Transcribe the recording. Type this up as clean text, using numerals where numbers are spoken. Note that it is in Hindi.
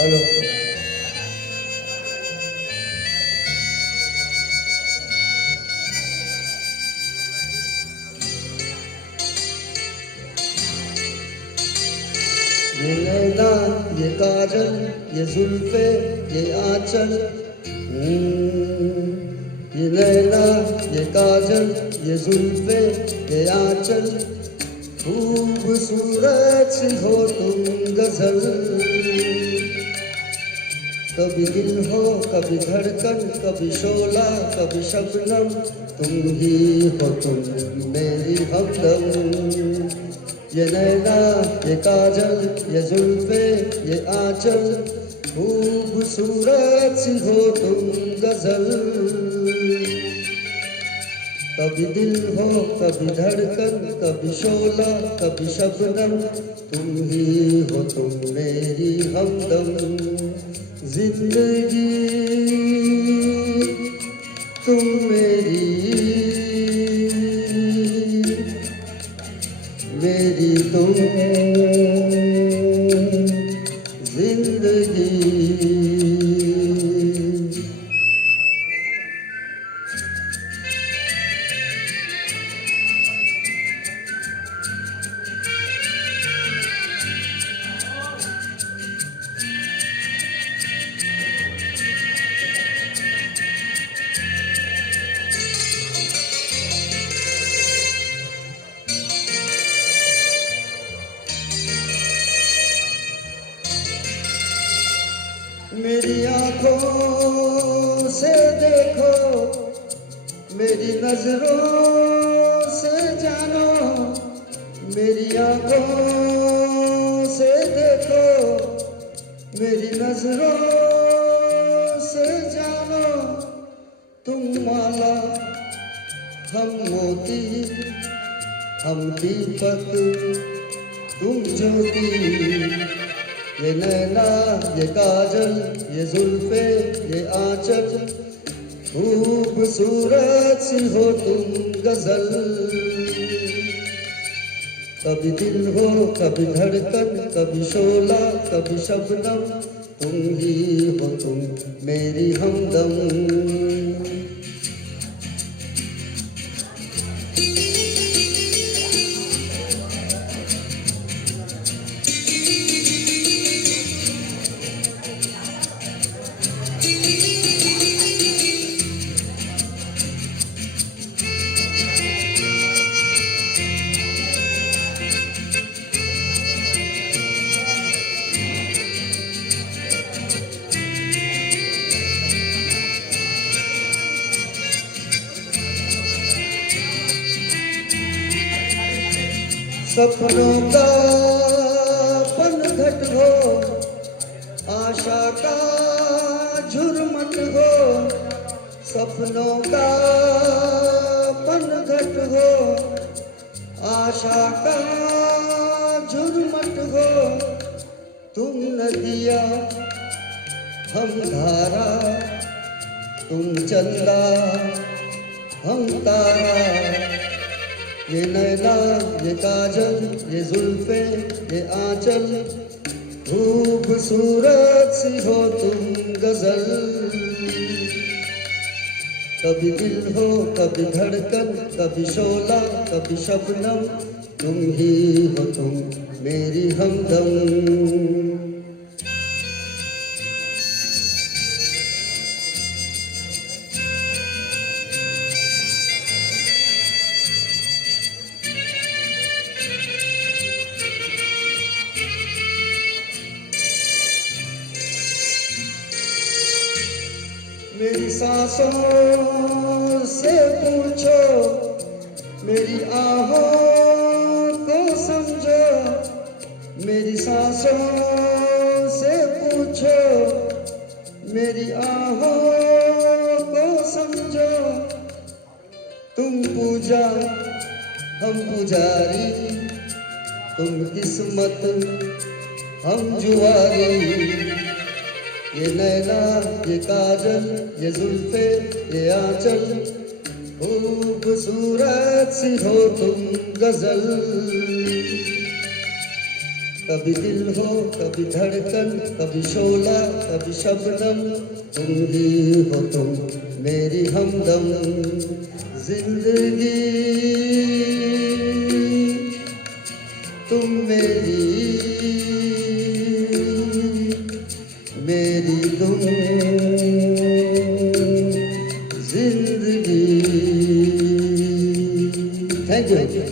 हेलो। ये नैना, ये काजल, ये जुल्फे, ये आंचल। ये नैना, ये काजल, ये जुल्फे, ये आंचल। खूबसूरत सी हो तुम गजल। कभी दिल हो, कभी धड़कन, कभी शोला, कभी शबनम। तुम ही हो तुम मेरी हमदम। ये नैना, ये काजल, ये जुल्फे, ये आंचल। खूबसूरत सी हो तुम गजल। कभी दिल हो, कभी धड़कन, कभी शोला, कभी शबनम। तुम ही हो तुम मेरी हमदम। जिंदगी तुम मेरी, मेरी तुम जिंदगी। मेरी आंखों से देखो, मेरी नजरों से जानो। मेरी आंखों से देखो, मेरी नजरों से जानो। तुम माला, हम मोती, हम दीपक, तुम ज्योति। ये नैना, ये काजल, ये जुल्फे, ये आंचल। खूबसूरत सी हो तुम गजल। कभी दिल हो, कभी धड़कन, कभी शोला, कभी शबनम। तुम ही हो तुम मेरी हमदम। सपनों का पनघट हो, आशा का झुरमुट हो। सपनों का पनघट हो, आशा का झुरमुट हो। तुम नदिया, हम धारा, तुम चंदा, हम तारा। ये नैना, ये काजल, ये जुल्फे, ये आंचल। खूबसूरत सी हो तुम गजल। कभी दिल हो, कभी धड़कन, कभी शोला, कभी शबनम। तुम ही हो तुम मेरी हमदम। मेरी सांसों से पूछो, मेरी आहों को समझो। मेरी सांसों से पूछो, मेरी आहों को समझो। तुम पूजा, हम पुजारी, तुम किस्मत, हम जुआरी। ये नैना, ये काजल, ये जुल्फे, ये आंचल। खूबसूरत सी हो तुम गजल। कभी दिल हो कभी धड़कन, कभी शोला कभी शबनम, तुम ही हो तुम मेरी हमदम। जिंदगी तुम मेरी तुम जिंदगी। Thank you.